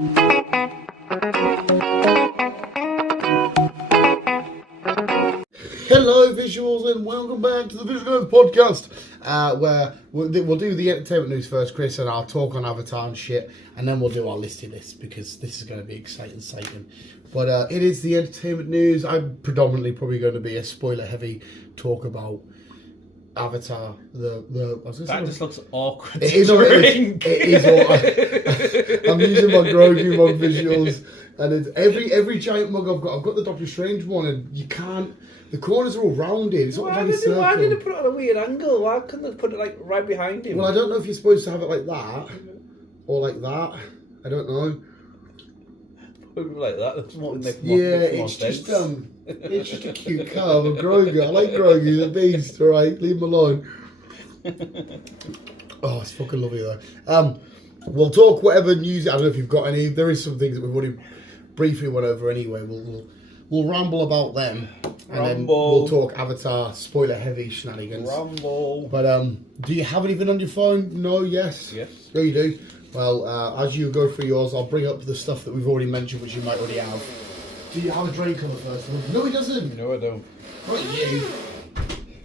Hello, visuals, and welcome back to the Visual Guyz podcast, where we'll do the entertainment news first, Chris, and I'll talk on Avatar and shit, and then we'll do our listy list because this is going to be exciting. But it is the entertainment news. I'm predominantly probably going to be a spoiler-heavy talk about Avatar. That just looks awkward. It is awkward. I'm using my Grogu mug visuals, and it's every giant mug I've got. I've got the Doctor Strange one, and you can't. The corners are all rounded. It's not like a circle. Why did they put it on a weird angle? Why couldn't they put it like right behind him? Well, I don't know if you're supposed to have it like that or like that. I don't know. Probably like that. That's what would make it's just a cute curve of Grogu. I like Grogu, the beast. All right, leave him alone. Oh, it's fucking lovely though. We'll talk whatever news. I don't know if you've got any. There is some things that we've already briefly went over anyway. We'll ramble about them, and then we'll talk Avatar spoiler-heavy shenanigans. Ramble. But do you have anything on your phone? No, yes? Yes. No, you do? Well, as you go through yours, I'll bring up the stuff that we've already mentioned, which you might already have. Do you have a drink on the first one? No, he doesn't. No, I don't. Right, you.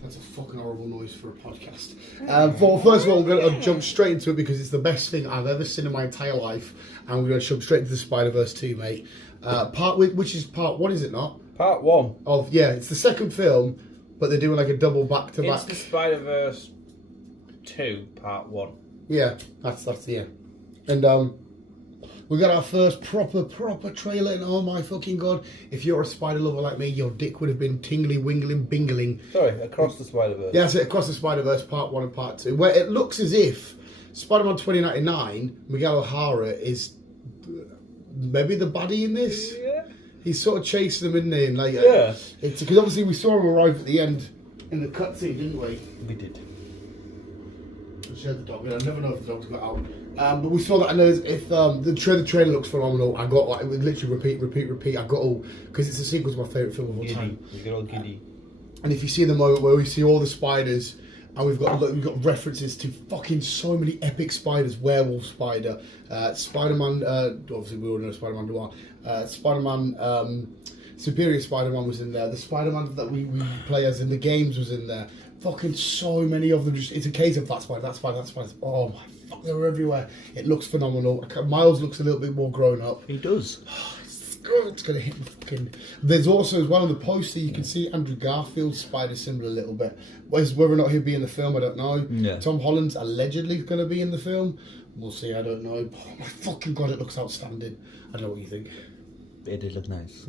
That's a fucking horrible noise for a podcast. First of all, I'm going to jump straight into it because it's the best thing I've ever seen in my entire life, and we're going to jump straight into the Spider-Verse 2, mate. Which is part one, is it not? Part one. It's the second film, but they're doing like a double back-to-back. It's the Spider-Verse 2, part one. Yeah, that's yeah. And we got our first proper trailer, and oh my fucking god, if you're a spider lover like me, your dick would have been tingly, wingling, bingling. Sorry, Across the Spider-Verse. Yeah, that's it, Across the Spider-Verse, part one and part two, where it looks as if Spider-Man 2099, Miguel O'Hara, is maybe the baddie in this. Yeah. He's sort of chasing them, isn't he? And it's because obviously we saw him arrive at the end in the cutscene, didn't we? We did. I shared the dog. I never know if the dog's got out. But we saw that, and if the trailer looks phenomenal. I got it would literally repeat. I got all because it's a sequel to my favourite film of all time. You get all giddy. And if you see the moment where we see all the spiders. And we've got references to fucking so many epic spiders. Werewolf spider, Spider-Man. Obviously, we all know Spider-Man Noir. Spider-Man, Superior Spider-Man was in there. The Spider-Man that we play as in the games was in there. Fucking so many of them. It's a case of that spider. Oh my fuck, they were everywhere. It looks phenomenal. Miles looks a little bit more grown up. He does. It's gonna hit me fucking. There's also as well on the poster you can see Andrew Garfield's spider symbol a little bit. Whether or not he'll be in the film, I don't know. Yeah. Tom Holland's allegedly going to be in the film. We'll see. I don't know. Oh my fucking god, it looks outstanding. I don't know what you think. It did look nice.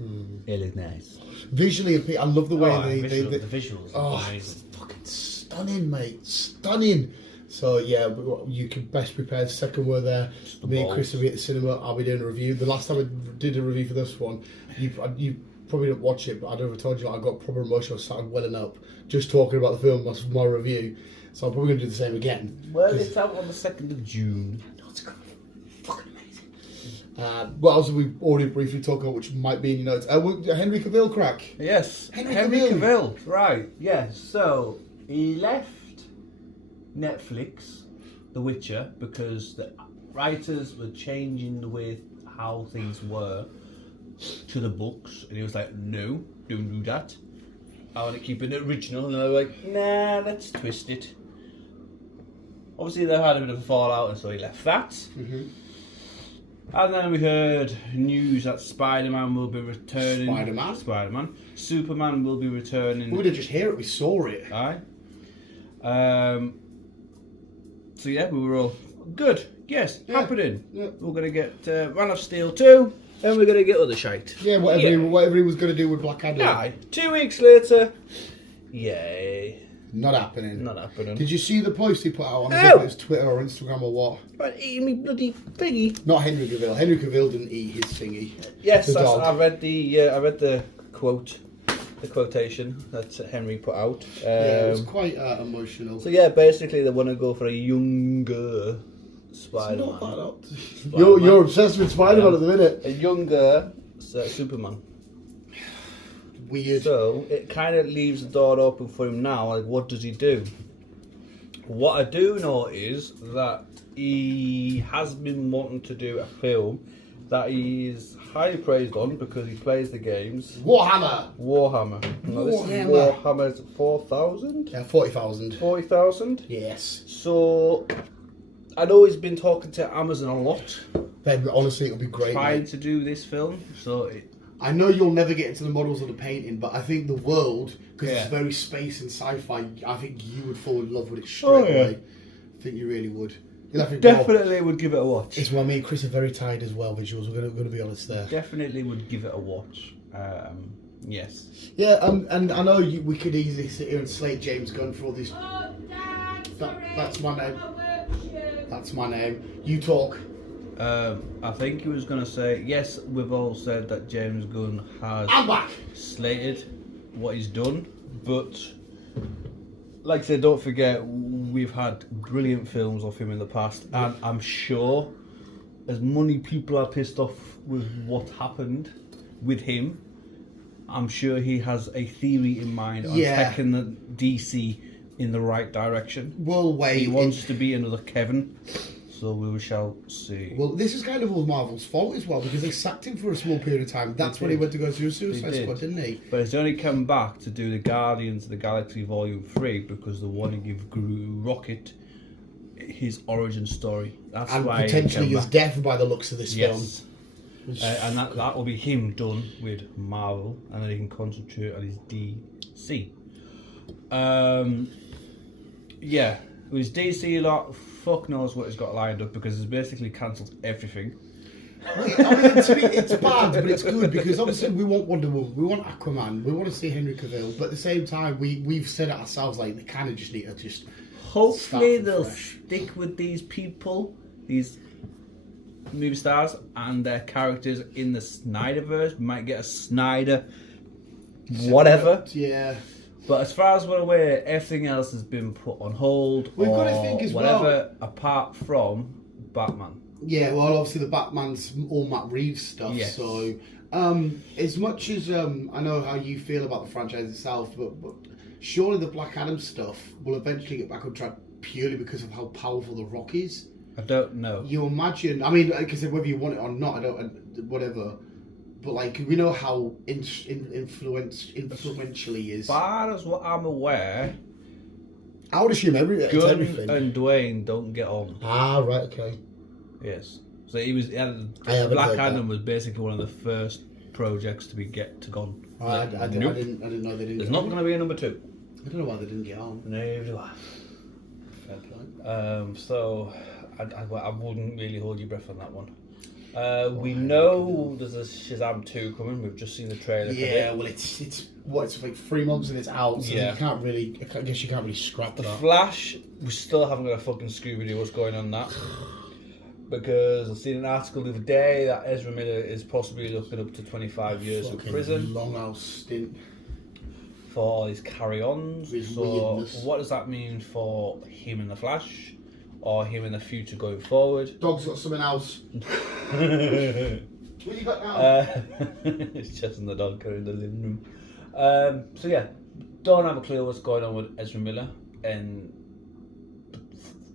It looked nice. Visually, I love the way the visuals. Oh, it's fucking stunning, mate. Stunning. So yeah, you can best prepare. Second, we're there. Me and Chris will be at the cinema. I'll be doing a review. The last time I did a review for this one, you probably didn't watch it, but I never told you. I got proper emotional. I started welling up just talking about the film. That's my review. So I'm probably going to do the same again. Well, it's out on the 2nd of June. I know it's going to be fucking amazing. What else have we already briefly talked about, which might be in your notes? Henry Cavill crack. Yes, Henry Cavill. Right. Yes. So he left Netflix, The Witcher, because the writers were changing the way how things were to the books, and he was like, "No, don't do that. I want to keep it original." And they were like, "Nah, let's twist it." Obviously, they had a bit of a fallout, and so he left that. Mm-hmm. And then we heard news that Spider-Man will be returning. Spider-Man. Superman will be returning. We didn't just hear it; we saw it. Aye. So yeah, we were all good. Yes, happening. Yeah. We're gonna get Man of Steel 2, and we're gonna get other shite. Yeah, whatever he was gonna do with Black Adam. Aye. 2 weeks later, yay. Not happening. Did you see the post he put out on his Twitter or Instagram or what? But eating me bloody thingy. Not Henry Cavill. Henry Cavill didn't eat his thingy. Yes, I read the quote. The quotation that Henry put out. Yeah, it was quite emotional. So yeah, basically they want to go for a younger Spider-Man. It's not that up. You're obsessed with Spider-Man at the minute. A younger Superman. Weird. So it kind of leaves the door open for him now. Like, what does he do? What I do know is that he has been wanting to do a film that he's highly praised on because he plays the games. Warhammer. No, this is Warhammer's 4,000? Yeah, 40,000. 40,000? Yes. So, I know he's been talking to Amazon a lot. Honestly, it'll be great. Trying to do this film, so... I know you'll never get into the models or the painting, but I think the world, because Yeah. it's very space and sci-fi, I think you would fall in love with it straight away. I think you really would. You'll have to Definitely would give it a watch. It's why me and Chris are very tired as well, visuals. We're going to be honest there. Definitely would give it a watch. Yes. Yeah, and I know we could easily sit here and slate James Gunn for all these... Oh, Dad, sorry. That's my name. I work. That's my name. You talk. I think he was going to say, yes, we've all said that James Gunn has I'm back. slated what he's done, but like I said, don't forget, we've had brilliant films of him in the past, and I'm sure as many people are pissed off with what happened with him, I'm sure he has a theory in mind on taking the DC in the right direction. We'll wait. He wants to be another Kevin. So we shall see. Well, this is kind of all Marvel's fault as well, because they sacked him for a small period of time. That's when he went to go through Suicide Squad, didn't he? But he's only come back to do the Guardians of the Galaxy Volume 3 because they want to give Rocket his origin story. That's and why potentially his death by the looks of this film. And that will be him done with Marvel, and then he can concentrate on his DC. Yeah, with his DC lot, fuck knows what he's got lined up because he's basically cancelled everything. I mean, it's bad, but it's good because obviously we want Wonder Woman, we want Aquaman, we want to see Henry Cavill, but at the same time we've said it ourselves, like they kind of just need to just. Hopefully they'll stick with these people, these movie stars and their characters in the Snyderverse. We might get a Snyder, whatever. Yeah. But as far as we're aware, everything else has been put on hold. We've got to think as whatever, apart from Batman. Yeah, well, obviously the Batman's all Matt Reeves stuff. Yes. So, as much as I know how you feel about the franchise itself, but surely the Black Adam stuff will eventually get back on track purely because of how powerful The Rock is. I don't know. You imagine? I mean, like I said, whether you want it or not, I don't. Whatever. But like we know how influential he is. As far as what I'm aware, I would assume everything. Gunn and Dwayne don't get on. Ah, right, okay. Yes. So he was. Black Adam was basically one of the first projects to get gone. I didn't know they didn't. There's not going to be a number 2. I don't know why they didn't get on. Neither do I. Fair play. So I wouldn't really hold your breath on that one. We know there's a Shazam 2 coming. We've just seen the trailer. Yeah, well, it's like 3 months and it's out, so Yeah. you can't really. I guess you can't really scrap The that. Flash, we still haven't got a fucking Scooby-Doo what's going on that. Because I've seen an article the other day that Ezra Miller is possibly looking up to 25 years in prison Long house stint. for all his carry-ons. His So weirdness. what does that mean for him in the Flash? Or him in the future going forward? Dog's got something else. What you got now? It's just in the dog in the living room. So yeah, don't have a clue what's going on with Ezra Miller, and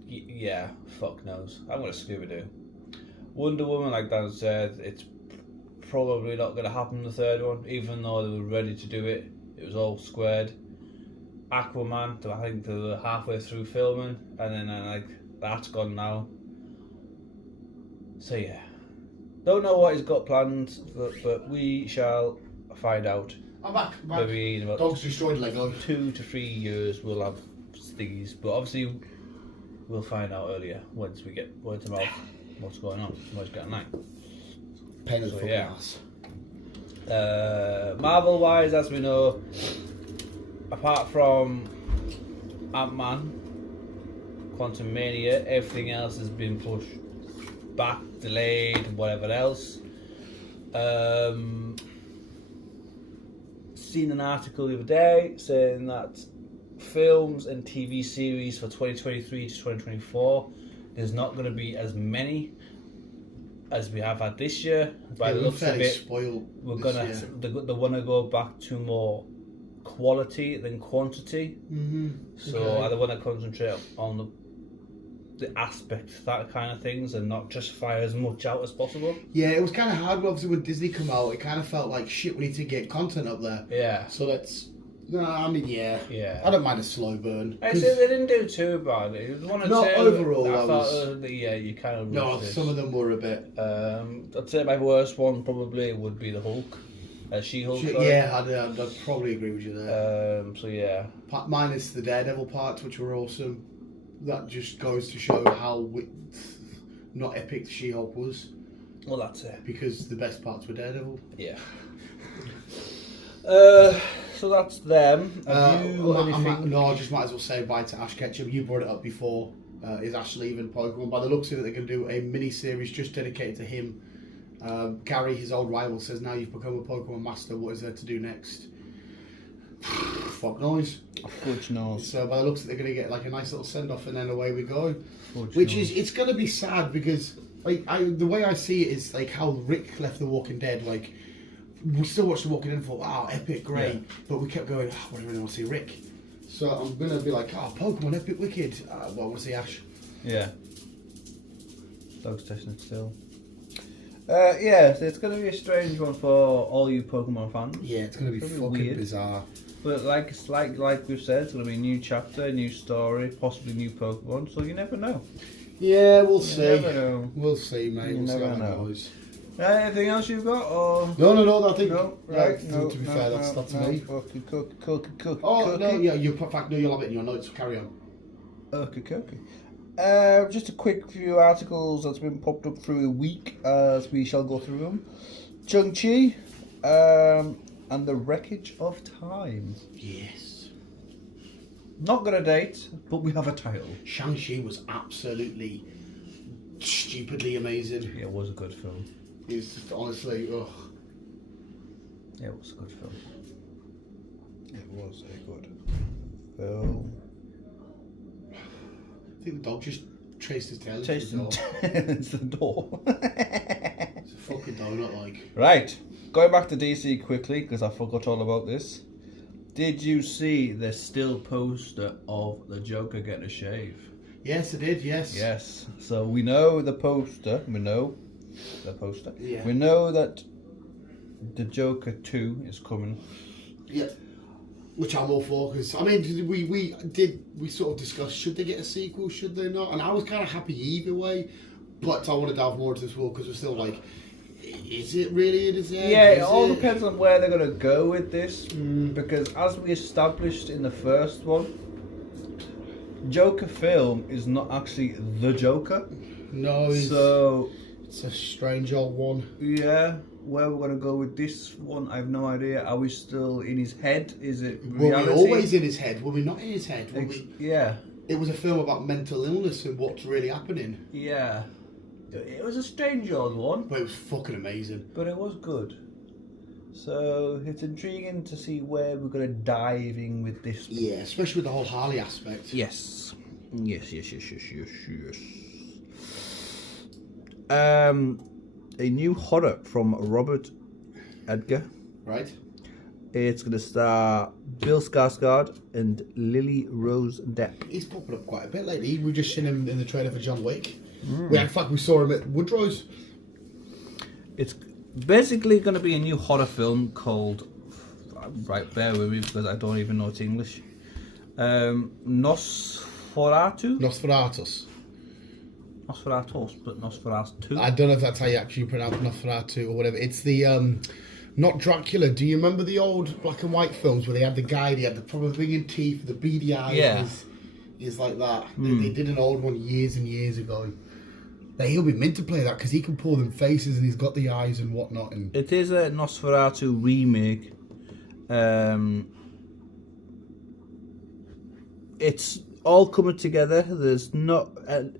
yeah, fuck knows. I'm gonna Scooby-Doo. Wonder Woman, like Dan said, it's probably not gonna happen the third one, even though they were ready to do it. It was all squared. Aquaman, I think they were halfway through filming, and then like that's gone now. So yeah, don't know what he's got planned, but we shall find out. I'm back. Maybe in about Dog's destroyed Lego. 2 to 3 years we'll have these, but obviously we'll find out earlier once we get word to mouth what's going on. What's going on. Pain in the So, fucking yeah. ass. Marvel wise, as we know, apart from Ant-Man, Quantumania, everything else has been pushed back, delayed, whatever else. Seen an article the other day saying that films and TV series for 2023 to 2024, there's not going to be as many as we have had this year. By the looks of it, we're gonna they want to go back to more quality than quantity. Mm-hmm. So I want to concentrate on the aspect, that kind of things, and not just fire as much out as possible. Yeah, it was kind of hard. Obviously, when Disney come out, it kind of felt like shit. We need to get content up there. Yeah. So let's. No, I mean, yeah. Yeah. I don't mind a slow burn. I say they didn't do too bad. It was one or No, two. overall, I that thought, was- yeah, you kind of. No, rushed some it. of them were a bit. I'd say my worst one probably would be the Hulk, She-Hulk. sorry. Yeah, I'd probably agree with you there. So yeah. Minus the Daredevil parts, which were awesome. That just goes to show how not epic She-Hulk was, Well, that's it. because the best parts were Daredevil. Yeah. So that's them. Have you got anything? No, I just might as well say bye to Ash Ketchum. You brought it up before. Is Ash leaving Pokemon? By the looks of it, they're going to do a mini-series just dedicated to him. Gary, his old rival, says, now you've become a Pokemon master, what is there to do next? Fuck noise. Fudge knows. So by the looks of it, they're going to get like a nice little send-off and then away we go. Fudge Which knows. is, it's going to be sad because like the way I see it is like how Rick left The Walking Dead. Like, we still watched The Walking Dead and thought, wow, epic, great. Yeah. But we kept going, oh, I really want to see Rick. So I'm going to be like, oh, Pokemon, epic, wicked. Well, I want to see Ash. Yeah. Dog's testing still. Yeah, so it's going to be a strange one for all you Pokemon fans. Yeah, it's going to be It's fucking gonna be weird. bizarre. But like we've said, it's going to be a new chapter, new story, possibly new Pokemon. So you never know. Yeah, we'll You see. never know. We'll see, mate. You We'll see never how that know. goes. Anything else you've got? Or No, I think. no, right? No, to be fair, that's me. Cookie. Oh, no, yeah, you in fact, no, you'll have it in your notes. Carry on. Okay. Just a quick few articles that's been popped up through the week as we shall go through them. Chung-Chi and the Wreckage of Time. Yes. Not got a date, but we have a title. Shang-Chi was absolutely stupidly amazing. Yeah, it was a good film. It's just honestly, ugh. Yeah, it was a good film. It was a good film. I think the dog just traced his tail. Tasting it's the door. It's a fucking donut, like. Right, going back to DC quickly because I forgot all about this. Did you see the still poster of the Joker getting a shave? Yes, I did. Yes. Yes. So we know the poster. Yeah. We know that the Joker 2 is coming. Yeah. Which I'm all for, because I mean, we sort of discussed, should they get a sequel, should they not? And I was kind of happy either way, but I want to delve more into this world because we're still like, is it really in his head? Yeah, it Is all depends on where they're going to go with this. Mm. Because as we established in the first one, Joker film is not actually the Joker. No, So, it's a strange old one. yeah, where we're going to go with this one, I have no idea. Are we still in his head? Is it Were reality? we always in his head? Were we not in his head? Were we... Yeah, It was a film about mental illness and what's really happening. yeah. It was a strange old one, But it was fucking amazing. but it was good. So it's intriguing to see where we're going to dive in with this. Yeah, especially with the whole Harley aspect. Yes. A new horror from Robert Edgar. Right? It's going to star Bill Skarsgård and Lily Rose Depp. He's popping up quite a bit lately. We've just seen him in the trailer for John Wick. In fact, we saw him at Woodrow's. It's basically going to be a new horror film called, right, bear with me because I don't even know its English, Nosferatu? Nosferatus. Nosferatus, but Nosferatu. I don't know if that's how you actually pronounce Nosferatu or whatever. It's the, not Dracula. Do you remember the old black and white films where they had the guy, he had the proper ringing teeth, the beady eyes? Yeah. He's like that. They did an old one years and years ago. But he'll be meant to play that because he can pull them faces and he's got the eyes and whatnot. And It is a Nosferatu remake. It's all coming together. There's not a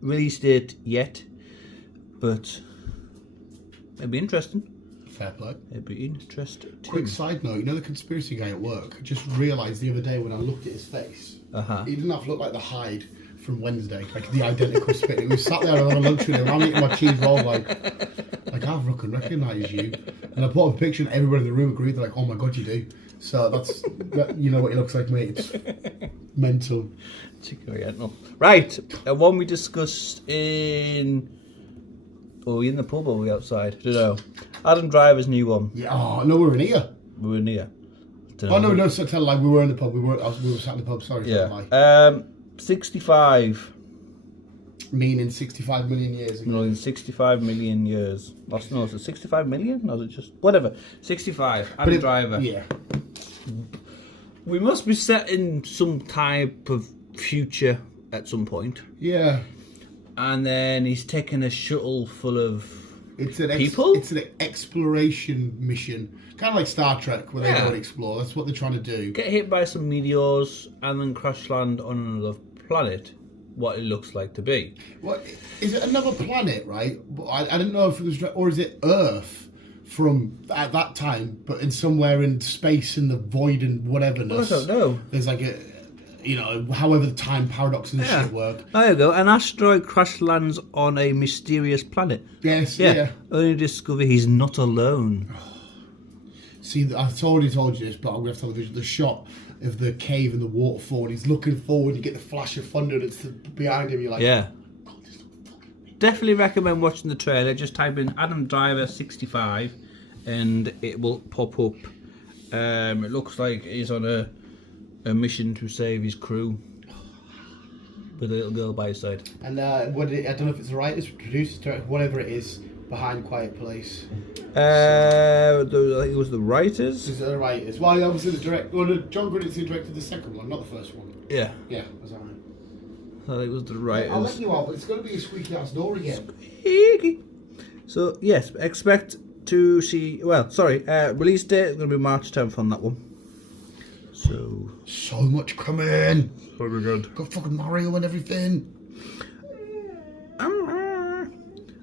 release date yet, but it'd be interesting. fair play. It'd be interesting. Quick side note, you know the conspiracy guy at work? Just realised the other day when I looked at his face, he didn't have to look like the Hyde from Wednesday, like the identical spit. He was sat there on a lunch with him, I'm eating my cheese roll, like I fucking recognise you. And I put up a picture and everybody in the room agreed, they're like, oh my god, you do. So you know what he looks like, mate. It's Mental. Chicken Oriental. Right, one we discussed in... Oh, we in the pub or we outside? Don't know. Adam Driver's new one. Yeah. Oh no, we're in here. We were in here. Oh no, so tell like we were in the pub. We were sat in the pub. Sorry. Yeah. 65. Meaning 65 million years ago. No, in 65 million years. No, is it 65 million? No, is it just... Whatever. 65. Adam Driver. Yeah. We must be set in some type of future at some point. Yeah. And then he's taken a shuttle full of people? It's an exploration mission. Kind of like Star Trek, where they go and explore. That's what they're trying to do. Get hit by some meteors and then crash land on another planet. What it looks like to be. What is it? Another planet, right? I didn't know if it was, or is it Earth from at that time, but in somewhere in space in the void and whateverness. I don't know. There's like a, however the time paradox and shit work. There you go. An asteroid crash lands on a mysterious planet. Yes. Yeah. Only to discover he's not alone. See, I've already told you this, but I'm gonna have to tell you the shot of the cave and the waterfall, and he's looking forward, you get the flash of thunder, and it's behind him, you're like... Yeah. Definitely recommend watching the trailer. Just type in Adam Driver 65 and it will pop up. It looks like he's on a mission to save his crew with a little girl by his side. And I don't know if it's the writers, producers, whatever it is, behind Quiet Place. I think it was the writers. Is it the writers? Well, obviously the director. Well, John Goodington directed the second one, not the first one. Yeah. Yeah, was that right? I think it was the writers. I'll let you out, but it's going to be a squeaky ass door again. Squeaky. So yes, expect to see. Well, sorry. Release date is going to be March 10th on that one. So much coming. So good. Got fucking Mario and everything.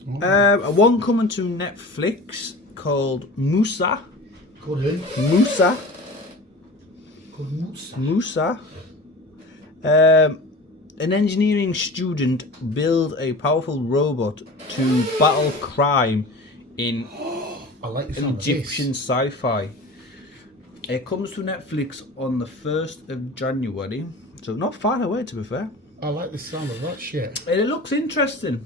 One coming to Netflix called Musa. Called who? Musa. Called Musa. Musa. An engineering student build a powerful robot to battle crime in I like the sound Egyptian of this. sci-fi. It comes to Netflix on the 1st of January, so not far away to be fair. I like the sound of that shit. And it looks interesting.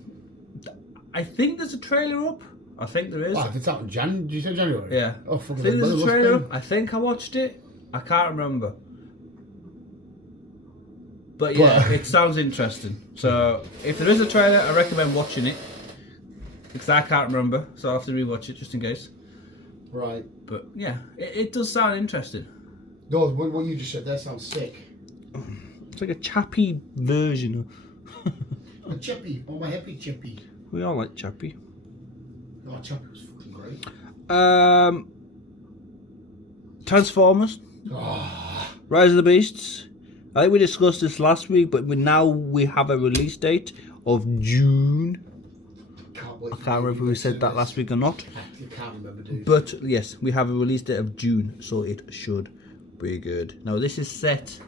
I think there's a trailer up. I think there is. Oh, it's out in Did you say January? Yeah. Oh, I fucking think there's a trailer up. up. I think I watched it. I can't remember. But yeah, it sounds interesting. So if there is a trailer, I recommend watching it. Because I can't remember, so I'll have to rewatch it just in case. Right. But yeah, it does sound interesting. No, what you just said there sounds sick. It's like a chappy version of... A chippy. Oh, my happy chippy. We all like chappy. Oh, chippy was fucking great. Transformers. Rise of the Beasts. I think we discussed this last week, but now we have a release date of June. I can't remember if we said that last week or not. I can't remember, dude. But yes, we have a release date of June, so it should be good. Now this is set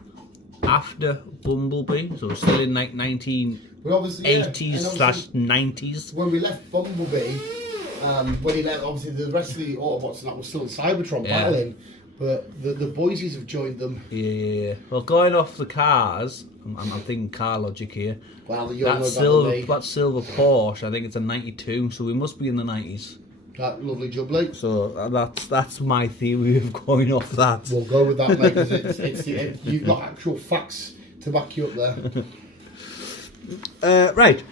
after Bumblebee, so it's still in like 1980s/90s. When we left Bumblebee, when he left, obviously the rest of the Autobots and that was still in Cybertron battling, but the Boysies have joined them. Yeah. Well, going off the cars, I'm thinking car logic here. Well, you That silver Porsche, I think it's a 92, so we must be in the 90s. That lovely jubbly. So that's my theory of going off that. We'll go with that, mate, because you've got actual facts to back you up there. Right.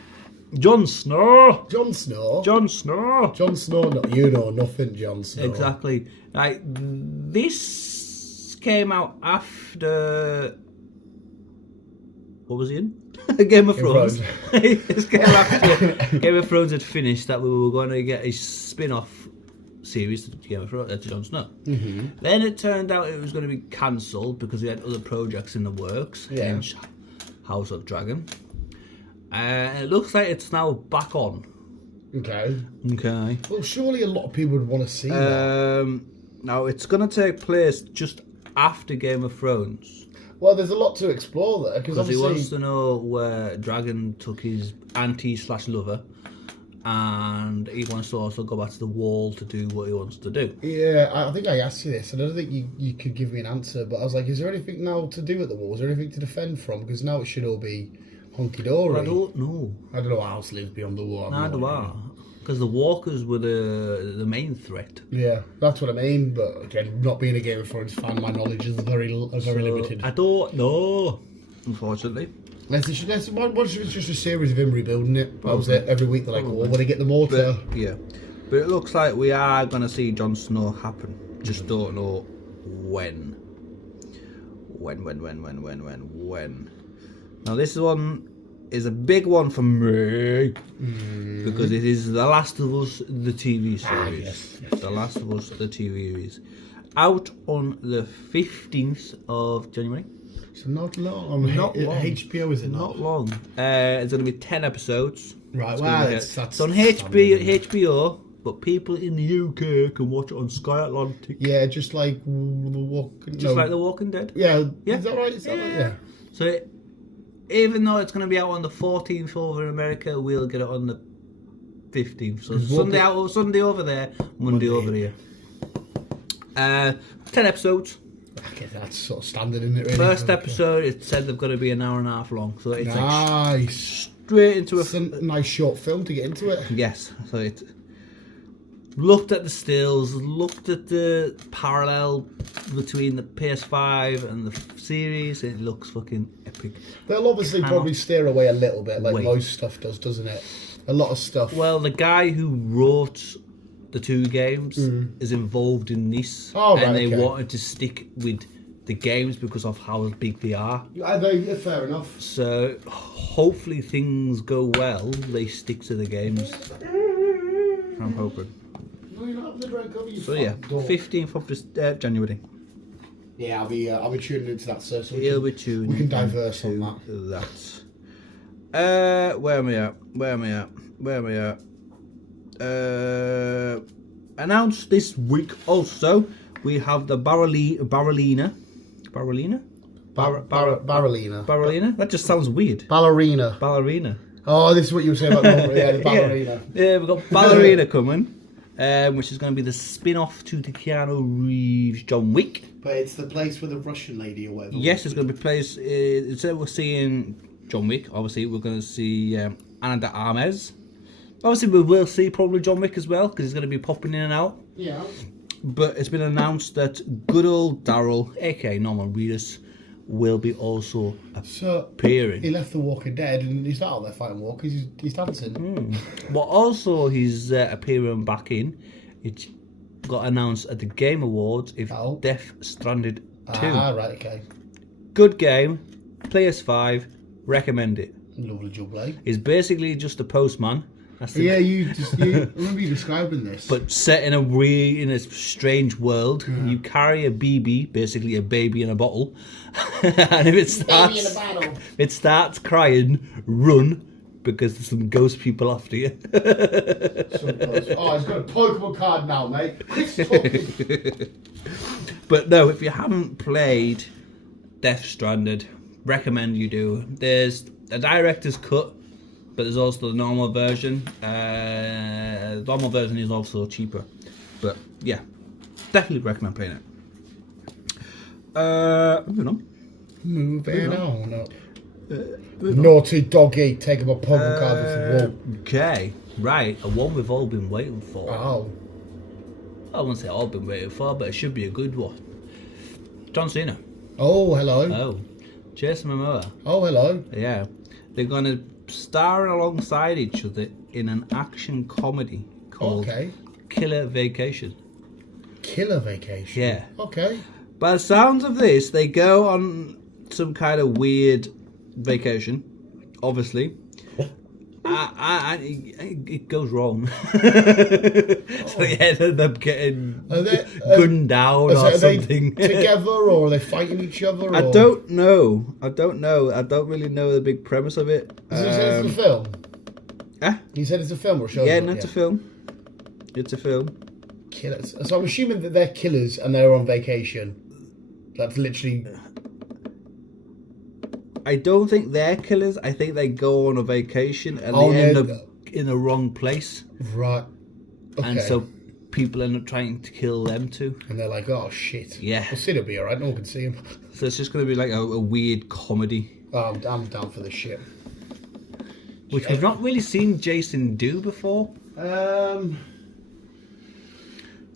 Jon Snow. Jon Snow. Jon Snow. Jon Snow. No, you know nothing, Jon Snow. Exactly. Right. This came out after. What was he in? Game of Thrones. This came after Game of Thrones had finished. That we were going to get a spin-off series to Game of Thrones to Jon Snow. Mm-hmm. Then it turned out it was going to be cancelled because we had other projects in the works. Yeah. Hence House of Dragon. It looks like it's now back on. Okay. Well, surely a lot of people would want to see that. Now, it's going to take place just after Game of Thrones. Well, there's a lot to explore there. Because he wants to know where Dragon took his auntie/lover. and he wants to also go back to the wall to do what he wants to do. Yeah, I think I asked you this, and I don't think you could give me an answer, but I was like, is there anything now to do at the wall? Is there anything to defend from? Because now it should all be hunky-dory. I don't know. I don't know what else lives beyond the wall. Neither do I. Because the walkers were the main threat. Yeah, that's what I mean, but again, not being a Game of Thrones fan, my knowledge is very limited. I don't know, unfortunately. What if it's just a series of him rebuilding it? That was it. Every week they're like, oh, when they get the mortar. But, yeah. But it looks like we are going to see Jon Snow happen. Just don't know when. When. Now this one is a big one for me. Because it is The Last of Us, the TV series. Yes. The Last of Us, the TV series. Out on the 15th of January. So not long. Not long. HBO, is it not? Not long. It's going to be 10 episodes. Right, It's that's it's on standard. HBO, but people in the UK can watch it on Sky Atlantic. Yeah, just like The Walking Just like The Walking Dead. Yeah, Yeah. is that right? Is that right? Yeah. So even though it's going to be out on the 14th over in America, we'll get it on the 15th. So Sunday over there, Monday over here. 10 episodes. Okay, that's sort of standard, isn't it? Really? First episode, it said they've got to be an hour and a half long. So it's like Nice. straight into It's a nice short film to get into it. Yes, so it looked at the stills, looked at the parallel between the PS5 and the series. It looks fucking epic. They'll obviously probably steer away a little bit, like Wait. most stuff does, doesn't it? A lot of stuff. Well, the guy who wrote the two games is involved in this, Oh, right, and they okay. wanted to stick with the games because of how big they are. Fair enough. So hopefully things go well. They stick to the games. I'm hoping. No, you're not having the drink over, you So yeah, fucking dog. 15th of January. Yeah, I'll be tuning into that, sir. So He'll be tuned. we can diverse on that. Where am I at? Announced this week also, we have the Barrelina. Ballerina. That just sounds weird. Ballerina. Oh, this is what you were saying about the ballerina. Yeah, we've got Ballerina coming, which is going to be the spin-off to the Keanu Reeves John Wick. But it's the place with the Russian lady or whatever. Yes, it's going to be placed. Instead we're seeing John Wick, obviously we're going to see Ana de Armas. Obviously we will see probably John Wick as well, because he's going to be popping in and out. Yeah. But it's been announced that good old Daryl, aka Norman Reedus, will be also So appearing. he left The Walking Dead and he's not out there fighting walkers. He's dancing. But also he's appearing back in. It got announced at the Game Awards if Oh. Death Stranded 2. Ah, right, okay. Good game, PS5, recommend it. Lovely jubbly. It's basically just a postman. That's the Yeah, you remember you describing this. But set in a strange world. You carry a BB, basically a baby in a bottle, and if it starts crying, run, because there's some ghost people after you. Oh, he's got a Pokemon card now, mate. Quit talking. But no, if you haven't played Death Stranded, recommend you do. There's a director's cut, but there's also the normal version. The normal version is also cheaper. But yeah, definitely recommend playing it. Moving on. Moving on. Naughty doggy, taking my Pokemon card off the wall. Okay, right. A one we've all been waiting for. Oh. I won't say all been waiting for, but it should be a good one. John Cena. Oh, hello. Oh. Jason Momoa. Oh, hello. Yeah. They're going to star alongside each other in an action comedy called Okay. Killer Vacation. Killer Vacation. Yeah. Okay. By the sounds of this, they go on some kind of weird vacation, obviously. It goes wrong. So they end up getting gunned down or Are they something. together or are they fighting each other? Or? I don't know. I don't really know the big premise of it. Is it a film? You said it's a film or a show? Yeah, no, it's a film. It's a film. Killers. So I'm assuming that they're killers and they're on vacation. That's literally. I don't think they're killers. I think they go on a vacation and Oh, they end no. up in the wrong place, Right. Okay. and so people end up trying to kill them too. And they're like, oh shit. Yeah. Well, Sid will be alright. No one can see him. So it's just going to be like a weird comedy, Oh, I'm down for this shit. which we've not really seen Jason do before.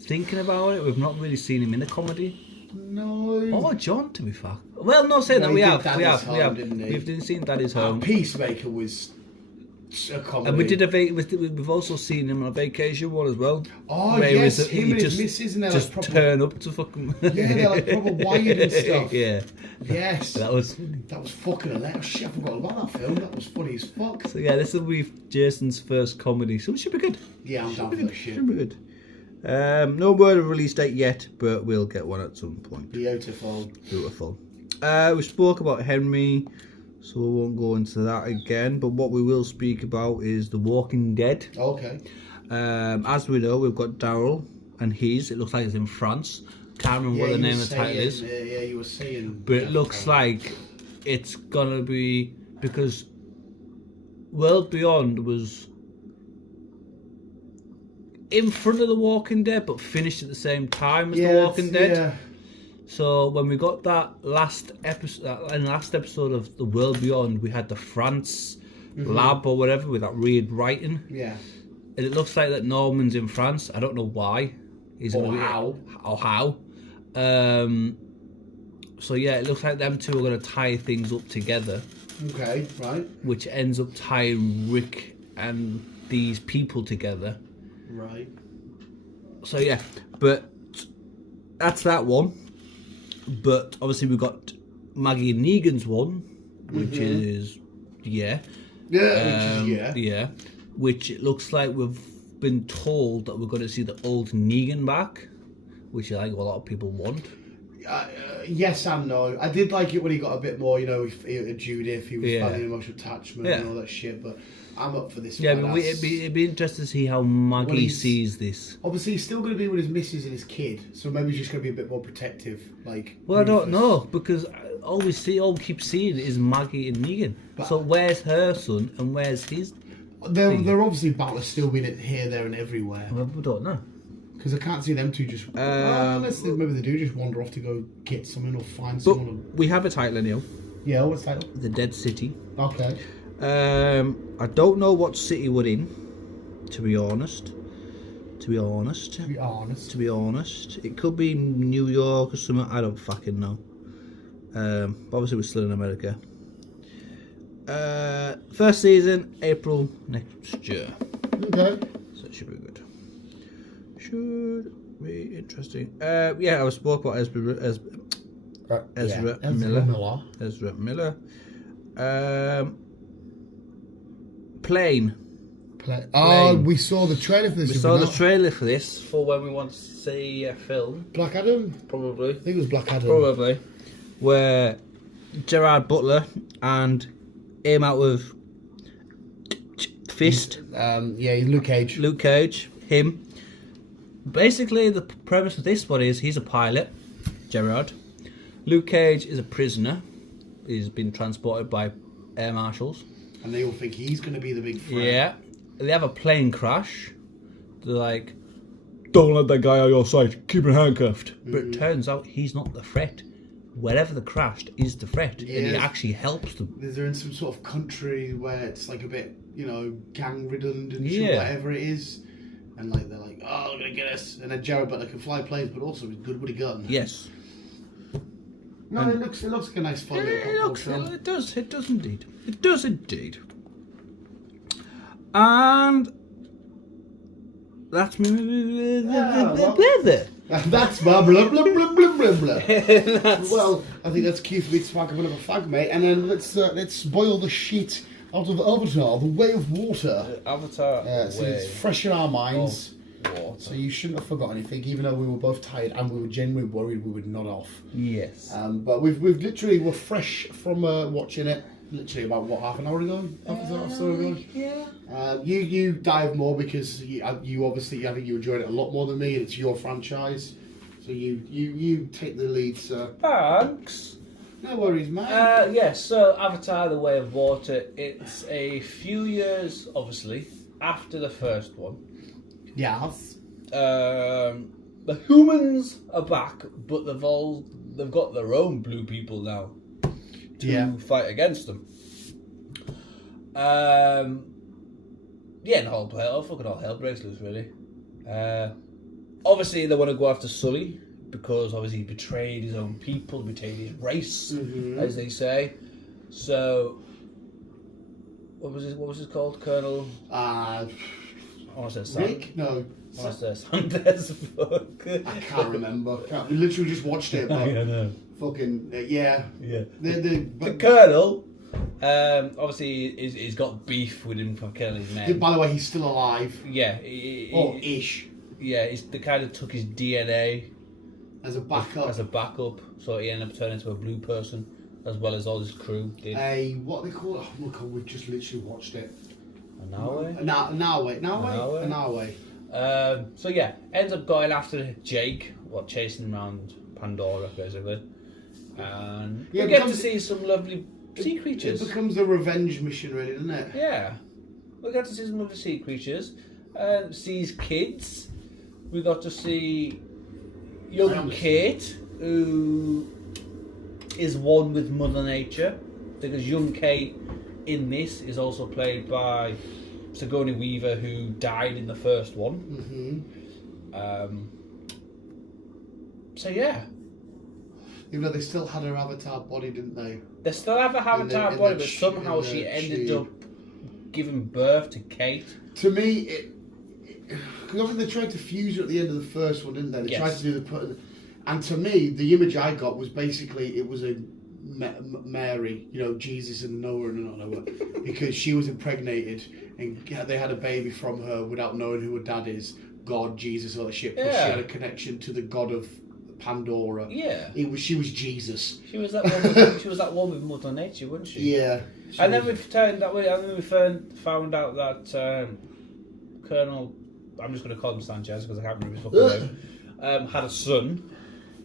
Thinking about it, we've not really seen him in a comedy. No. Oh, John, to be fair. Well, no, saying No, that he we did have. Daddy's Home, didn't he? We've seen Daddy's Home. Peacemaker was a comedy. And we did we've also seen him on a vacation one as well. Oh, where he yes, was- him he and his missus, and they're just like proper... turn up to fucking... Yeah, they're like proper wired and stuff. Yeah. Yes. That was... That was fucking hilarious. Shit, I forgot about that film. That was funny as fuck. So yeah, this will be Jason's first comedy, so it should be good. Yeah, I'm down for that shit. Should be good. No word of release date yet, but we'll get one at some point. Beautiful. Beautiful. We spoke about Henry, so we won't go into that again. But what we will speak about is The Walking Dead. Okay. As we know, we've got Daryl and it looks like it's in France. Can't remember what the name of the title is. Yeah, you were saying. But it looks like it's gonna be, because World Beyond was in front of The Walking Dead, but finished at the same time as The Walking Dead. Yeah. So when we got that last episode of The World Beyond, we had the France lab or whatever with that weird writing. Yeah. And it looks like that Norman's in France. I don't know why. Or how. Or how. So yeah, it looks like them two are going to tie things up together. Okay, right. Which ends up tying Rick and these people together. Right. So yeah, but that's that one. But obviously we've got Maggie and Negan's one, which is Yeah, which is yeah, which it looks like we've been told that we're going to see the old Negan back, which I think a lot of people want. Yes and no. I did like it when he got a bit more, Judith, he was finding emotional attachment and all that shit, but I'm up for this Yeah, one. but it'd be interesting to see how Maggie sees this. Obviously, he's still going to be with his missus and his kid, so maybe he's just going to be a bit more protective. Well, I don't know, because all we keep seeing is Maggie and Negan. So where's her son and where's his? They're obviously about to still be here, there, and everywhere. Well, we don't know. Because I can't see them two just... unless maybe they do just wander off to go get something or find someone. We have a title in here. Yeah, what's the title? The Dead City. Okay. I don't know what city we're in, to be honest. To be honest. It could be New York or something, I don't fucking know. Obviously we're still in America. First season, April next year. Okay. So it should be good. Should be interesting. Yeah, I was spoke about Ezra Miller. Plane. Oh, we saw the trailer for this. We saw the trailer for this for when we want to see a film. Black Adam? Probably. I think it was Black Adam. Probably. Where Gerard Butler and aim out with fist. Luke Cage. Luke Cage, him. Basically, the premise of this one is he's a pilot, Gerard. Luke Cage is a prisoner. He's been transported by air marshals. And they all think he's going to be the big threat. Yeah. They have a plane crash. They're like, don't let that guy out of your sight. Keep him handcuffed. But it turns out he's not the threat. Wherever the crashed is the threat. And he actually helps them. They're in some sort of country where it's like a bit, gang-ridden and shit, whatever it is. And they're like, oh, they're going to get us. And then Jared Butler can fly planes, but also he's good with a gun. Yes. No, it looks like a nice fun little film. It does indeed. It does indeed. And that's me. That's blah blah blah blah blah blah blah. Well, I think that's cue for me to spark a bit of a fag, mate. And then let's boil the shit out of Avatar, The Way of Water. Avatar. So it's fresh in our minds. Water. So you shouldn't have forgot anything, even though we were both tired and we were genuinely worried we would nod off. Yes. But we're fresh from watching it. Literally about half an hour ago, half an hour ago. Yeah. You dive more because you obviously I think you enjoyed it a lot more than me, and it's your franchise, so you take the lead, sir. Thanks. No worries, man. Yes. So Avatar: The Way of Water. It's a few years, obviously, after the first one, Yes. the humans are back, but they've got their own blue people now to fight against them. And fucking all hell breaks loose, really. Obviously, they want to go after Sully because obviously he betrayed his own people, betrayed his race, as they say. So, what was his called, Colonel? I want to say Rick? No. I want to say Sanders. I can't remember. We literally just watched it. But I know. Fucking yeah. The Colonel. Obviously, he's got beef with him for killing his men. By the way, he's still alive. Yeah. Ish. Yeah, they kind of took his DNA as a backup. So he ended up turning into a blue person, as well as all his crew did. What they call it? Oh my god, we've just literally watched it. An hour. So yeah, ends up going after Jake, chasing him around Pandora, basically. And we get to see some lovely sea creatures. It becomes a revenge mission, really, doesn't it? Yeah. We got to see some lovely sea creatures. See his kids. We got to see young Kate, who is one with Mother Nature, because young Kate in this is also played by Sigourney Weaver, who died in the first one. So yeah. Even though they still had her avatar body, didn't they? They still have a avatar body, but somehow she ended up giving birth to Kate. To me, because I think they tried to fuse her at the end of the first one, didn't they? They tried to do the... And to me, the image I got was basically, it was a Mary, Jesus and Noah and not Noah, because she was impregnated and they had a baby from her without knowing who her dad is, God, Jesus, all that shit. Plus she had a connection to the god of Pandora. Yeah. She was Jesus. She was that one. She was that one with Mother Nature, wasn't she? Yeah. And then we found out that Colonel, I'm just going to call him Sanchez because I can't remember his fucking name, had a son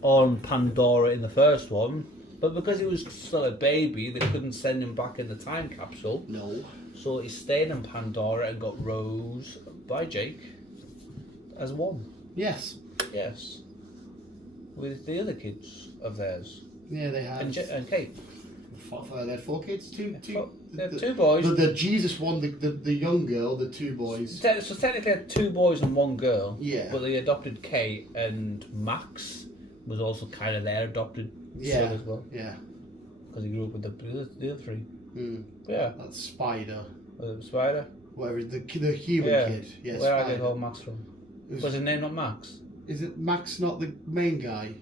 on Pandora in the first one, but because he was still a baby, they couldn't send him back in the time capsule. No. So he stayed in Pandora and got rose by Jake as one. Yes. Yes. With the other kids of theirs. Yeah, they had. And Kate. They had 4 kids? Two boys. The Jesus one, the young girl, the 2 boys. So technically had 2 boys and 1 girl. Yeah. But they adopted Kate, and Max was also kind of their adopted son as well. Yeah. Because he grew up with the other 3. Yeah. That's Spider. Spider? Whatever, the human kid. Yeah, Where Spider. are they called Max from? Was his name not Max? Is it Max not the main guy?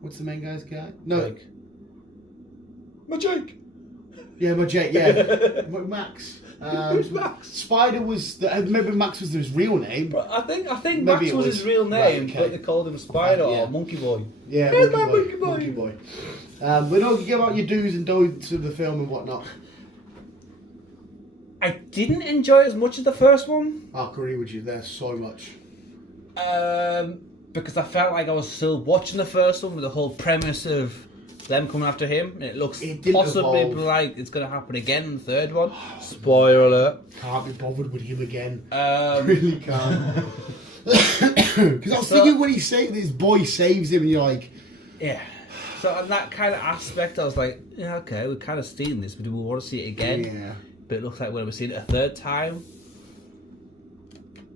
What's the main guy's guy? No. Jake. My Jake. Yeah, my Jake. Yeah, Max. Who's Max? Spider was. Maybe Max was his real name. But I think Max was his real name, right, okay. but they called him Spider or Monkey Boy. Yeah, Here's Monkey Boy. But no, give out your do's and don'ts of the film and whatnot. I didn't enjoy it as much as the first one. I agree with you there so much. Because I felt like I was still watching the first one with the whole premise of them coming after him, and it looks possibly like it's going to happen again in the third one. Spoiler alert. Can't be bothered with him again. Really can't. Because I was thinking when his boy saves him, and you're like... Yeah. So on that kind of aspect, I was like, yeah, okay, we've kind of seen this, but do we want to see it again? Yeah. But it looks like we're going to see it a third time.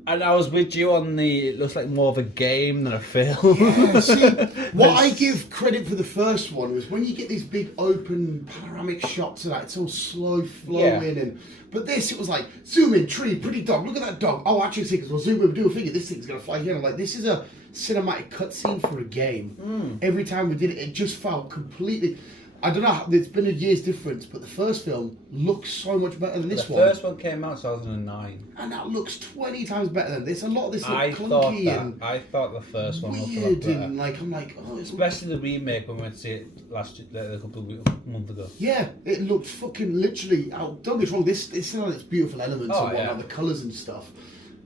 And I was with you on it looks like more of a game than a film. Yeah, see, what I give credit for the first one was when you get these big open panoramic shots of that, it's all slow flowing. But this, it was like, zoom in, tree, pretty dog, look at that dog. Oh, action sequence, we'll zoom in, do a figure, this thing's going to fly here. I'm like, this is a cinematic cutscene for a game. Every time we did it, it just felt completely... I don't know, it's been a year's difference, but the first film looks so much better than this one. The first one came out in 2009. And that looks 20 times better than this. A lot of this looks clunky I thought the first one looked a lot weird better. and I'm like, oh, especially the remake when we went to see it a couple of months ago. Yeah, it looked fucking literally. Oh, don't get me wrong. This still has its beautiful elements and whatnot, the colours and stuff.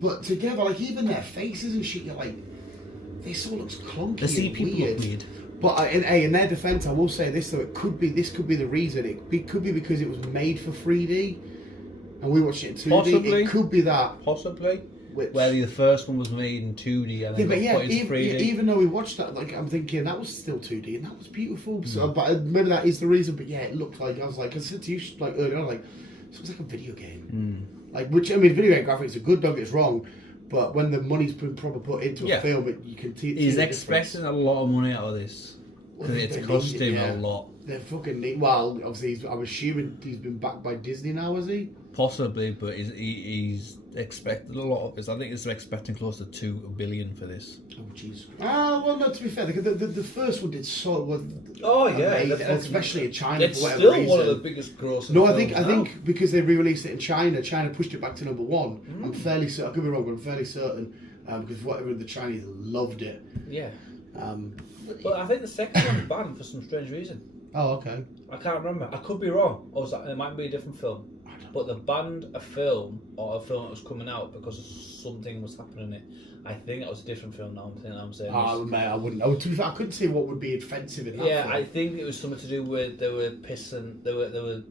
But together, like even their faces and shit, you're like, this all looks clunky. The sea and people weird. look weird. But in their defence, I will say this though: this could be the reason. It could be because it was made for 3D. and we watched it in 2D. Possibly. It could be that. Possibly. Which, Where the first one was made in 2D and then got put into 3D. even though we watched that, like I'm thinking that was still 2D and that was beautiful. So, but maybe that is the reason. But yeah, it looked like I said to you like earlier on, like it was like a video game. Like which I mean, video game graphics are good. Don't get us wrong, but when the money's been proper put into a film, you can see. He's the expecting a lot of money out of this. Because it's cost him a lot. They're fucking neat. Well, obviously, I'm assuming he's been backed by Disney now, has he? Possibly, but he's expected a lot of this. I think he's expecting close to 2 billion for this. Oh, jeez. Well, no, to be fair, the first one did so well. Oh, yeah. Especially in China, It's for whatever still reason. one of the biggest grossing No, I films think because they re-released it in China, China pushed it back to number 1. I'm fairly certain, I could be wrong, but I'm fairly certain, because whatever the Chinese loved it. Yeah. But I think the second one's banned for some strange reason. Oh, okay. I can't remember. I could be wrong. Or it might be a different film. But they banned a film or a film that was coming out because something was happening in it. I think it was a different film now. I'm saying. Mate, I wouldn't. To be fair, I couldn't see what would be offensive in that. Yeah, film. I think it was something to do with they were pissing. They were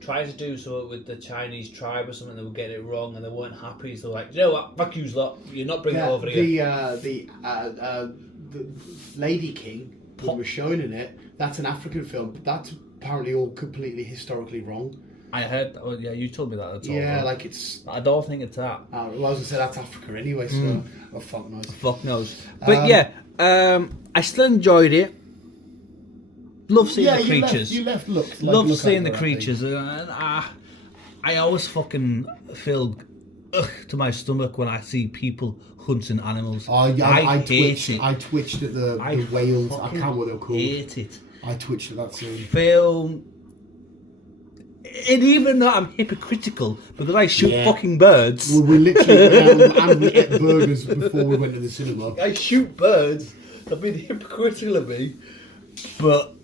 trying to do something with the Chinese tribe or something. They were getting it wrong and they weren't happy. So like, you know what? Fuck you lot. You're not bringing it over here. The Lady King who was shown in it. That's an African film, but that's apparently all completely historically wrong. I heard. Oh, yeah, you told me that. That's all Yeah, right. like it's. I don't think it's that. Well, I was gonna say that's Africa anyway. So, fuck knows. Fuck knows. But I still enjoyed it. Love seeing the creatures. You left look. Love seeing the creatures. And I always fucking feel to my stomach when I see people hunting animals. Oh, yeah, I hate it. I twitched at the whales. I can't remember what they were called. Hate it. I twitched at that scene. Film. And even though I'm hypocritical because I shoot fucking birds. We literally and we ate burgers before we went to the cinema. I shoot birds. I've been hypocritical of me. But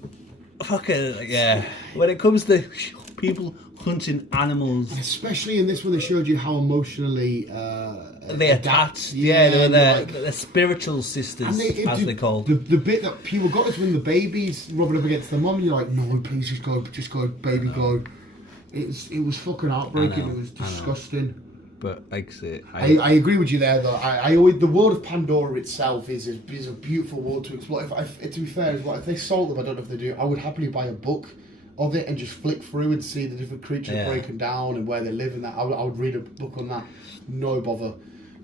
fucking yeah. When it comes to people hunting animals, especially in this one, they showed you how emotionally they attached. Yeah, they're spiritual sisters, as they call. The bit that people got is when the baby's rubbing up against the mum. And you're like, no, please just go, baby, go. It was fucking heartbreaking. It was disgusting. But like I say, I agree with you there, though. I always, the world of Pandora itself is a beautiful world to explore. To be fair, if they sold them, I don't know if they do. I would happily buy a book of it and just flick through and see the different creatures breaking down and where they live and that. I would read a book on that. No bother.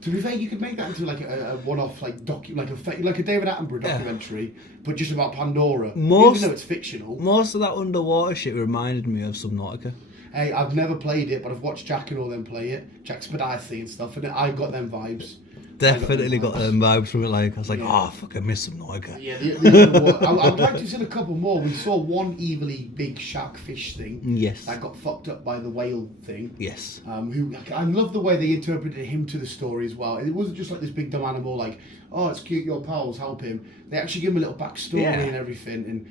To be fair, you could make that into like a one-off like a David Attenborough documentary, but just about Pandora. Even though it's fictional. Most of that underwater shit reminded me of Subnautica. Hey, I've never played it, but I've watched Jack and all them play it, Jack Spadaci and stuff, and I got them vibes. Definitely got them vibes from it. Like I was like, fuck, I miss Subnautica. Yeah, I'd like to see a couple more. We saw one evilly big shark fish thing. Yes. That got fucked up by the whale thing. Yes. Who I love the way they interpreted him to the story as well. It wasn't just like this big dumb animal, like, oh, it's cute, your pals, help him. They actually give him a little backstory and everything, and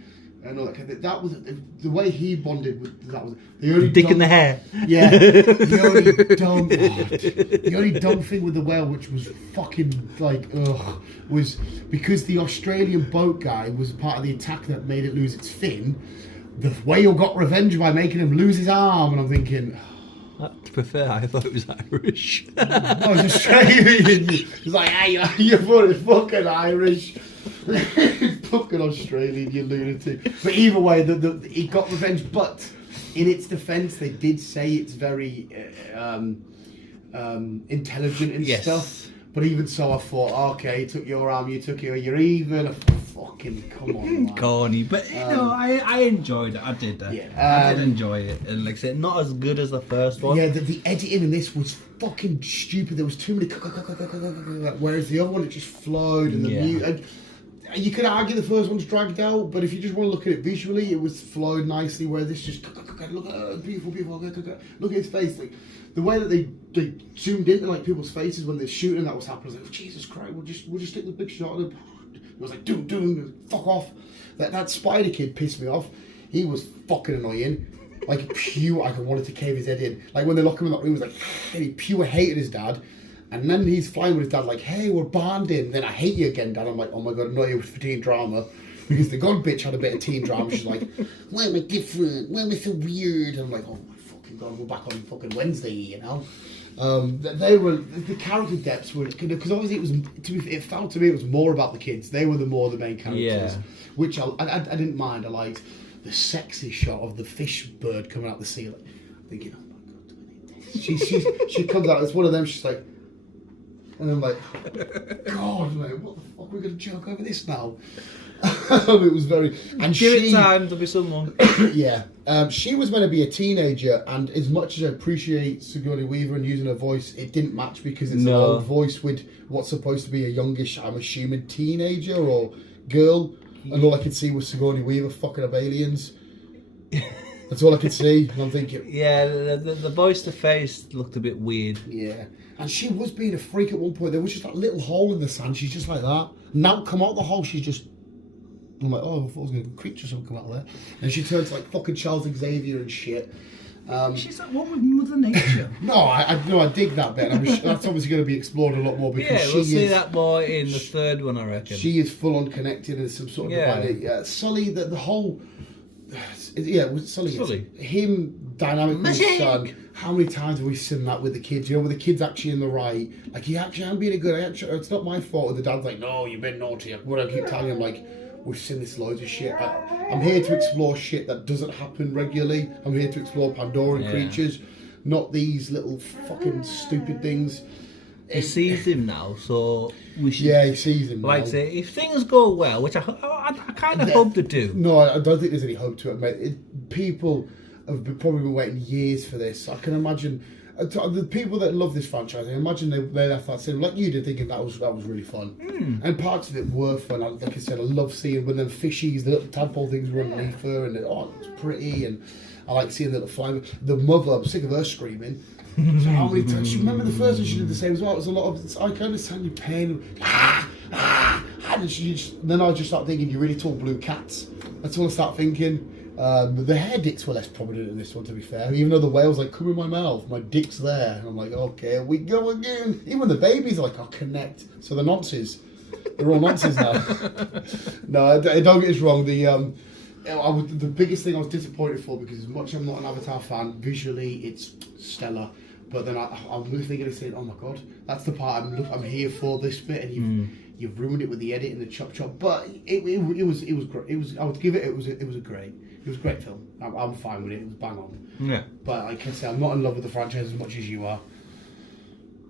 all that. That was the way he bonded with. That was the only dick in the hair. Yeah, the only dumb thing with the whale, which was fucking like was because the Australian boat guy was part of the attack that made it lose its fin. The whale got revenge by making him lose his arm, and I'm thinking. To be fair, I thought it was Irish. No, it was Australian. It's like, hey, you're fucking Irish. Fucking Australian, you lunatic. But either way, he got revenge. But in its defence, they did say it's very intelligent and stuff. But even so, I thought, okay, he took your arm, you took you're even. Fucking come on, man. Corny, but I enjoyed it. I did. I did enjoy it, and like I said, not as good as the first one. Yeah, the editing in this was fucking stupid. There was too many, whereas the other one it just flowed, and the music. You could argue the first one's dragged out, but if you just want to look at it visually, it was flowed nicely. Where this just look at beautiful, look at his face. Like the way that they zoomed into like people's faces when they're shooting, that was happening. I was like, oh, Jesus Christ, we'll just take the big shot of them. It was like doom, fuck off. That spider kid pissed me off. He was fucking annoying. Like pure, I wanted to cave his head in. Like when they lock him in that room, it was like he pure hated his dad. And then he's flying with his dad like, hey, we're bonding. Then I hate you again, Dad. I'm like, oh my God, I'm not here for teen drama. Because the god bitch had a bit of teen drama. She's like, why am I different? Why am I so weird? And I'm like, oh my fucking we've got to go back on fucking Wednesday, you know. They were the character depths were because obviously it was it felt to me it was more about the kids. They were the main characters, which I didn't mind. I liked the sexy shot of the fish bird coming out the sea, like, thinking, oh my god, do I need this? She comes out. It's one of them. She's like, and I'm like, God, man, what the fuck? We're gonna joke over this now. It was very and Give it time, there'll be someone. Yeah, she was meant to be a teenager, and as much as I appreciate Sigourney Weaver and using her voice, it didn't match because it's an old voice with what's supposed to be a youngish, I'm assuming, teenager or girl, and all I could see was Sigourney Weaver fucking up aliens. That's all I could see, and I'm thinking... Yeah, the voice to face looked a bit weird. Yeah, and she was being a freak at one point. There was just that little hole in the sand, she's just like that. Now, come out the hole, she's just... I'm like, oh, I thought it was going to be a creature or something come out of there. And she turns like fucking Charles Xavier and shit. She's like one with Mother Nature. I dig that bit. That's obviously going to be explored a lot more because we'll see that more in the third one, I reckon. She is full on connected in some sort of divided. Sully, the whole... Yeah, it was Sully. Him, dynamic with his son. How many times have we seen that with the kids? You know, with the kids actually in the right. Like, I'm being a good... it's not my fault. And the dad's like, no, you've been naughty. What I keep telling him, like... We've seen this loads of shit. I'm here to explore shit that doesn't happen regularly. I'm here to explore Pandoran creatures, not these little fucking stupid things. He sees him now, so we should. Yeah, he sees him. Like now. Say, if things go well, which I kind of hope to do. No, I don't think there's any hope to it, mate. People have probably been waiting years for this. I can imagine. The people that love this franchise, I imagine they left that cinema like you did, thinking that was really fun, and parts of it were fun. Like I said, I love seeing when them fishies, the little tadpole things run underneath her, and it's pretty, and I like seeing the little flying. The mother, I'm sick of her screaming. So how many times? She remember the first one she did the same as well. It was a lot of. I can understand your pain. And then I just start thinking, you really tall blue cats. That's all I start thinking. The hair dicks were less prominent in this one, to be fair. Even though the whale's like, come in my mouth, my dick's there. And I'm like, okay, here we go again. Even the babies are like, I'll connect. So the nonces. They're all nonces now. No, don't get us wrong. The biggest thing I was disappointed for, because as much as I'm not an Avatar fan, visually it's stellar. But then I'm thinking of saying, oh my god, that's the part I'm here for, this bit, and you've ruined it with the edit and the chop. But it was great. I would give it. It was a great film. I'm fine with it. It was bang on. Yeah. But like I said, I'm not in love with the franchise as much as you are.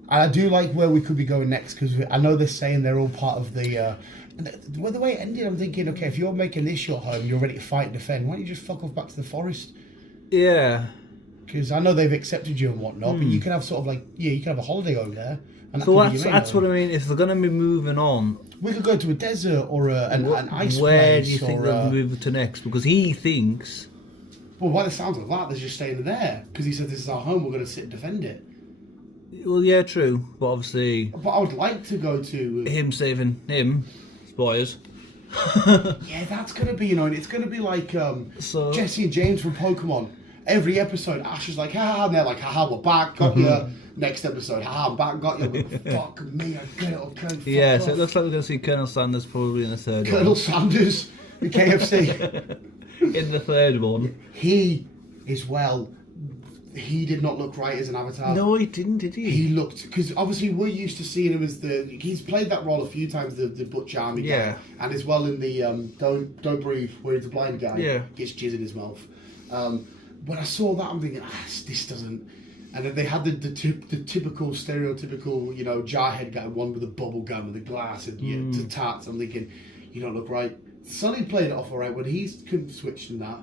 And I do like where we could be going next, because I know they're saying they're all part of the. The way it ended, I'm thinking, okay, if you're making this your home, you're ready to fight and defend. Why don't you just fuck off back to the forest? Yeah. Because I know they've accepted you and whatnot, but you can have sort of like, you can have a holiday over there. And so that's what I mean. If they're going to be moving on, we could go to a desert or an ice place. Where do you think they'll move to next? Because he thinks... Well, by the sounds of that, they're just staying there. Because he said, this is our home, we're going to sit and defend it. Well, yeah, true. But obviously... But I would like to go to... him saving him. Spoilers. Yeah, that's going to be, it's going to be like Jesse and James from Pokemon. Every episode, Ash is like, haha, and they're like, haha, we're back, got you. Next episode, haha, I'm back, got you. Fuck me, I get it, okay. Yeah, so it looks like we're going to see Colonel Sanders probably in the third one. Colonel Sanders, the KFC. In the third one. He did not look right as an Avatar. No, he didn't, did he? He looked, because obviously we're used to seeing him as he's played that role a few times, the Butch Army guy. And as well in the Don't Breathe, where he's a blind guy, gets jizz in his mouth. When I saw that, I'm thinking, this doesn't... And then they had the typical, stereotypical, jarhead guy, one with a bubble gum and the glass and the tarts. I'm thinking, you don't look right. Sonny played it off all right when he couldn't switch in that.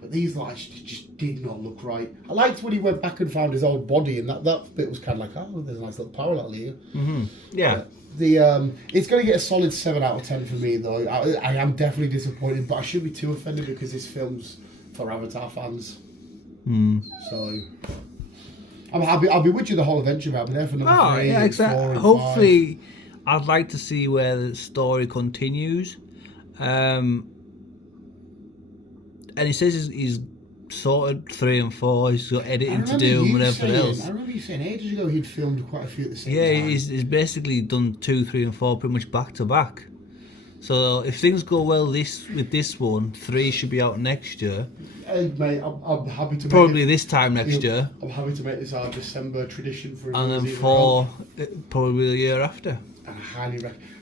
But these lights just did not look right. I liked when he went back and found his old body, and that bit was kind of like, oh, there's a nice little parallel here. Mm-hmm. Yeah. It's going to get a solid 7 out of 10 for me, though. I am definitely disappointed, but I shouldn't be too offended because this film's for Avatar fans. So I'm happy. I'll be with you the whole adventure. I'll be there for number 3. Yeah, exactly. Hopefully, I'd like to see where the story continues. And he says he's sorted 3 and 4. He's got editing to do and whatever else. I remember you saying ages ago he'd filmed quite a few at the same time. Yeah, he's basically done 2, 3, and 4 pretty much back to back. So if things go well with this one, 3 should be out next year. Hey, mate, I'm happy to Probably make this time next year. I'm happy to make this our December tradition for And then New 4, probably the year after. And I highly recommend.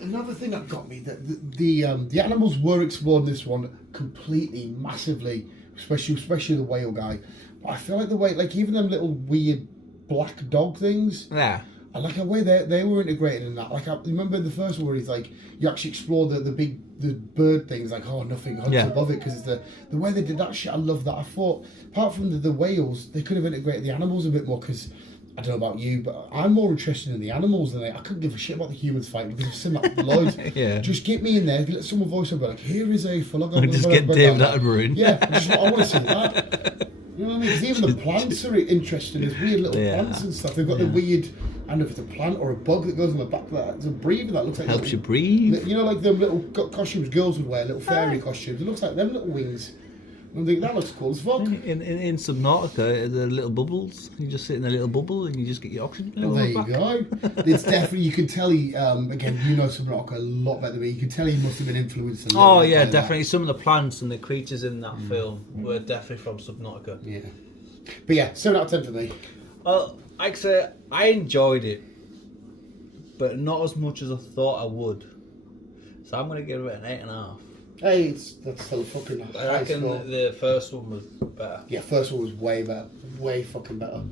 Another thing that got me, that the animals were explored in this one completely, massively, especially the whale guy. But I feel like the way, like even them little weird black dog things, Yeah. I like the way they were integrated in that. Like I remember in the first one where he's like, you actually explore the bird things, like nothing hunts above it, because it's the way they did that shit. I love that. I thought apart from the whales, they could have integrated the animals a bit more, because I don't know about you, but I'm more interested in the animals than I couldn't give a shit about the humans fighting, because I've seen that loads. Yeah. Just get me in there, let someone voice over like, here is a full Just get David Attenborough in. Yeah, I want to see that. You know what I mean? Because even the plants are interesting. There's weird little plants and stuff. They've got the weird, I don't know if it's a plant or a bug that goes on the back of that. It's a breather that looks like... Helps you breathe. You know, like the little costumes girls would wear, little fairy costumes. It looks like them little wings. I think that looks cool as fuck. In Subnautica, the little bubbles. You just sit in a little bubble and you just get your oxygen. Well, there you go. It's definitely, you can tell he, again, you know Subnautica a lot better than me. You can tell he must have been influenced a little Oh bit yeah, by definitely. Some of the plants and the creatures in that film were definitely from Subnautica. that. Yeah. But yeah, 7 out of 10 for me. Well, like I say, I enjoyed it, but not as much as I thought I would. So I'm going to give it an 8.5. Hey, that's still fucking I high reckon score. the first one was better. Yeah, first one was way better. Way fucking better.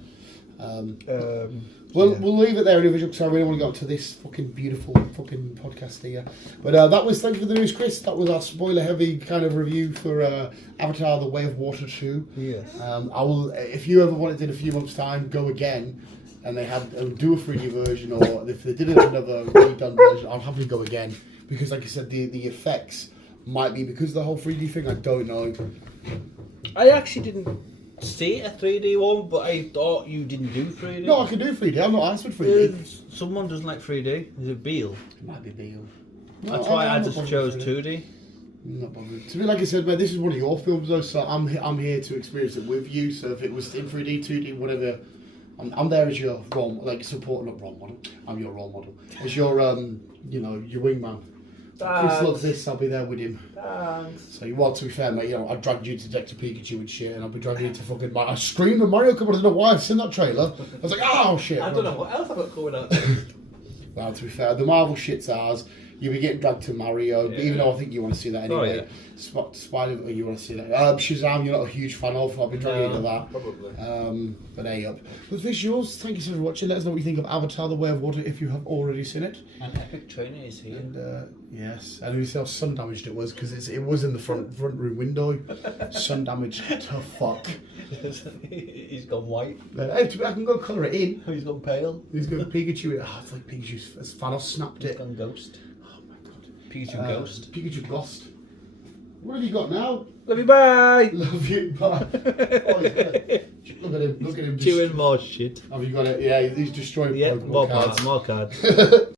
We'll leave it there individual, because I really want to go to this fucking beautiful fucking podcast here. But that was, thank you for the news, Chris. That was our spoiler heavy kind of review for Avatar: The Way of Water 2. Yes. I will, if you ever wanted in a few months' time, go again, and they do a 3D version, or if they did another redone version, I'll happily go again, because like I said, the effects might be because of the whole 3D thing. I don't know. I actually didn't see a 3D one, but I thought you didn't do 3D. No, I can do 3D. I'm not asked for 3D. Someone doesn't like 3D. Is it Beale? It might be Beale. That's why I I'm just not chose bothered with 2D. Not bothered. To me, like I said, man, this is one of your films though, so I'm here to experience it with you. So if it was in 3D, 2D, whatever, I'm there as your role, like support, not role model. I'm your role model. As your your wingman. Chris loves this, I'll be there with him. So, well, to be fair, mate, I dragged you to Detective Pikachu and shit, and I'll be dragging you to fucking... I screamed at Mario Kart, I don't know why, I've seen that trailer. I was like, oh, shit. I don't know what else I've got coming out. Well, to be fair, the Marvel shit's ours. You'll be getting dragged to Mario, even though I think you want to see that anyway. Oh, yeah. Spider, you want to see that. Shazam, you're not a huge fan of. I'll be dragging you to that. Probably. But hey up. But this is yours. Thank you so much for watching. Let us know what you think of Avatar: The Way of Water if you have already seen it. An epic trainer is here. And yes, and we see how sun damaged it was, because it was in the front room window. Sun damaged to fuck. He's gone white. Hey, I can go colour it in. He's gone pale. He's got Pikachu. It's like Pikachu's Thanos snapped He's it. gone ghost. Oh my god. Pikachu ghost. Pikachu Ghost. What have you got now? Love you, bye! Love you, bye. Oh, he's got it. Look at him. Chewing more shit. Have you got it? Yeah, he's destroying Yeah, Pokemon more cards. cards.